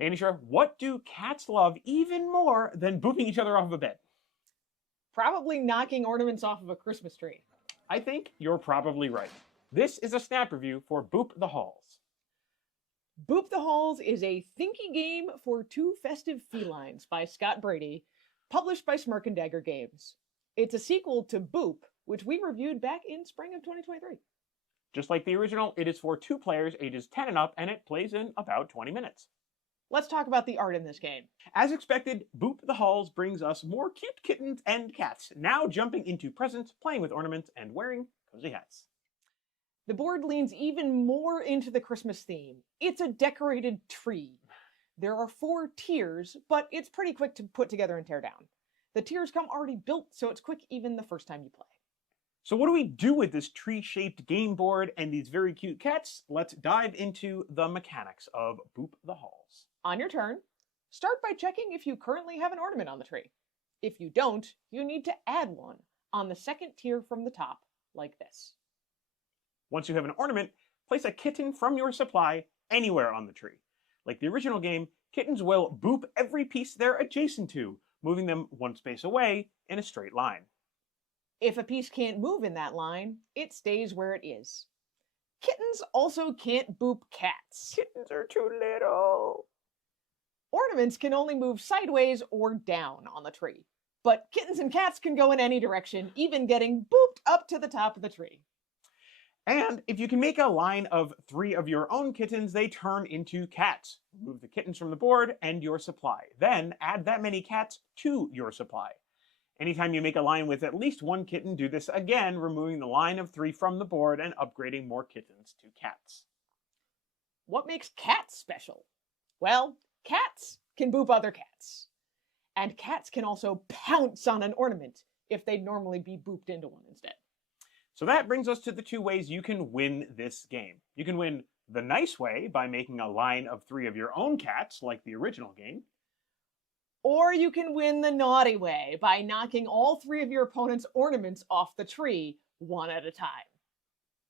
Hey, Anisha, what do cats love even more than booping each other off of a bed? Probably knocking ornaments off of a Christmas tree. I think you're probably right. This is a snap review for Boop the Halls. Boop the Halls is a thinky game for two festive felines by Scott Brady, published by Smirk Dagger Games. It's a sequel to Boop, which we reviewed back in spring of 2023. Just like the original, it is for 2 players ages 10 and up, and it plays in about 20 minutes. Let's talk about the art in this game. As expected, Boop the Halls brings us more cute kittens and cats, now jumping into presents, playing with ornaments, and wearing cozy hats. The board leans even more into the Christmas theme. It's a decorated tree. There are 4 tiers, but it's pretty quick to put together and tear down. The tiers come already built, so it's quick even the first time you play. So what do we do with this tree-shaped game board and these very cute cats? Let's dive into the mechanics of Boop the Halls. On your turn, start by checking if you currently have an ornament on the tree. If you don't, you need to add one on the second tier from the top, like this. Once you have an ornament, place a kitten from your supply anywhere on the tree. Like the original game, kittens will boop every piece they're adjacent to, moving them 1 space away in a straight line. If a piece can't move in that line, it stays where it is. Kittens also can't boop cats. Kittens are too little. Ornaments can only move sideways or down on the tree, but kittens and cats can go in any direction, even getting booped up to the top of the tree. And if you can make a line of 3 of your own kittens, they turn into cats. Remove the kittens from the board and your supply. Then add that many cats to your supply. Anytime you make a line with at least 1 kitten, do this again, removing the line of 3 from the board and upgrading more kittens to cats. What makes cats special? Well, cats can boop other cats. And cats can also pounce on an ornament if they'd normally be booped into one instead. So that brings us to the 2 ways you can win this game. You can win the nice way by making a line of 3 of your own cats, like the original game. Or you can win the naughty way by knocking all 3 of your opponent's ornaments off the tree, one at a time.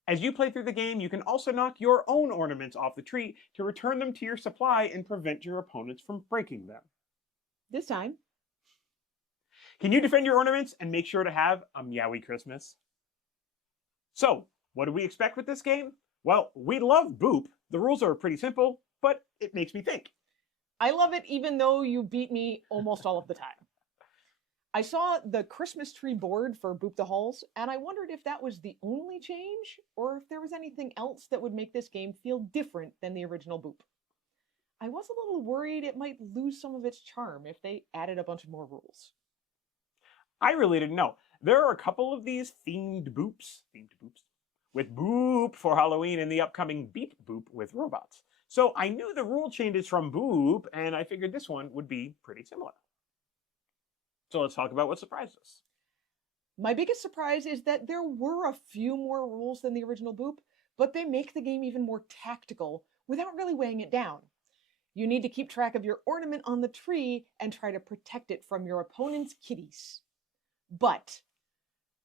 As you play through the game, you can also knock your own ornaments off the tree to return them to your supply and prevent your opponents from breaking them. This time, can you defend your ornaments and make sure to have a meowy Christmas? So, what do we expect with this game? Well, we love Boop. The rules are pretty simple, but it makes me think. I love it even though you beat me almost all of the time. I saw the Christmas tree board for Boop the Halls, and I wondered if that was the only change, or if there was anything else that would make this game feel different than the original Boop. I was a little worried it might lose some of its charm if they added a bunch of more rules. I really didn't know. There are a couple of these themed boops, with Boop for Halloween and the upcoming Beep Boop with robots. So I knew the rule changes from Boop, and I figured this one would be pretty similar. So let's talk about what surprised us. My biggest surprise is that there were a few more rules than the original Boop, but they make the game even more tactical without really weighing it down. You need to keep track of your ornament on the tree and try to protect it from your opponent's kitties. But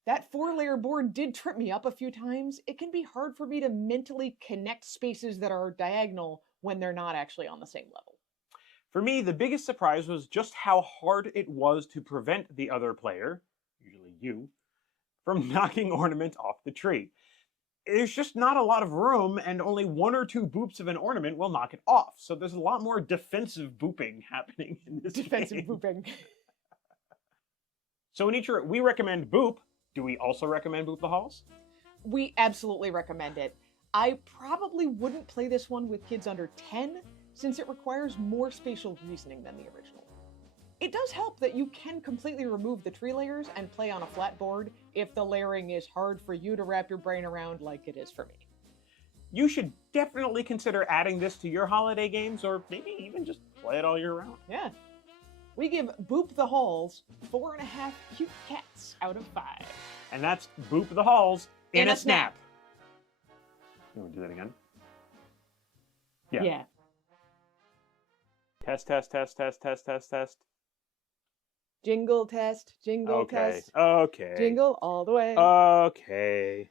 that 4-layer board did trip me up a few times. It can be hard for me to mentally connect spaces that are diagonal when they're not actually on the same level. For me, the biggest surprise was just how hard it was to prevent the other player, usually you, from knocking ornaments off the tree. There's just not a lot of room, and only 1 or 2 boops of an ornament will knock it off. So there's a lot more defensive booping happening in this Defensive game. booping. So Anitra, we recommend Boop. Do we also recommend Boop the Halls? We absolutely recommend it. I probably wouldn't play this one with kids under 10, since it requires more spatial reasoning than the original. It does help that you can completely remove the tree layers and play on a flat board if the layering is hard for you to wrap your brain around like it is for me. You should definitely consider adding this to your holiday games, or maybe even just play it all year round. Yeah. We give Boop the Halls 4.5 cute cats out of 5. And that's Boop the Halls in a snap. snap. You want to do that again? Yeah. Test, test, test, test, test, test, test. Jingle test, jingle test. Okay. Jingle all the way. Okay.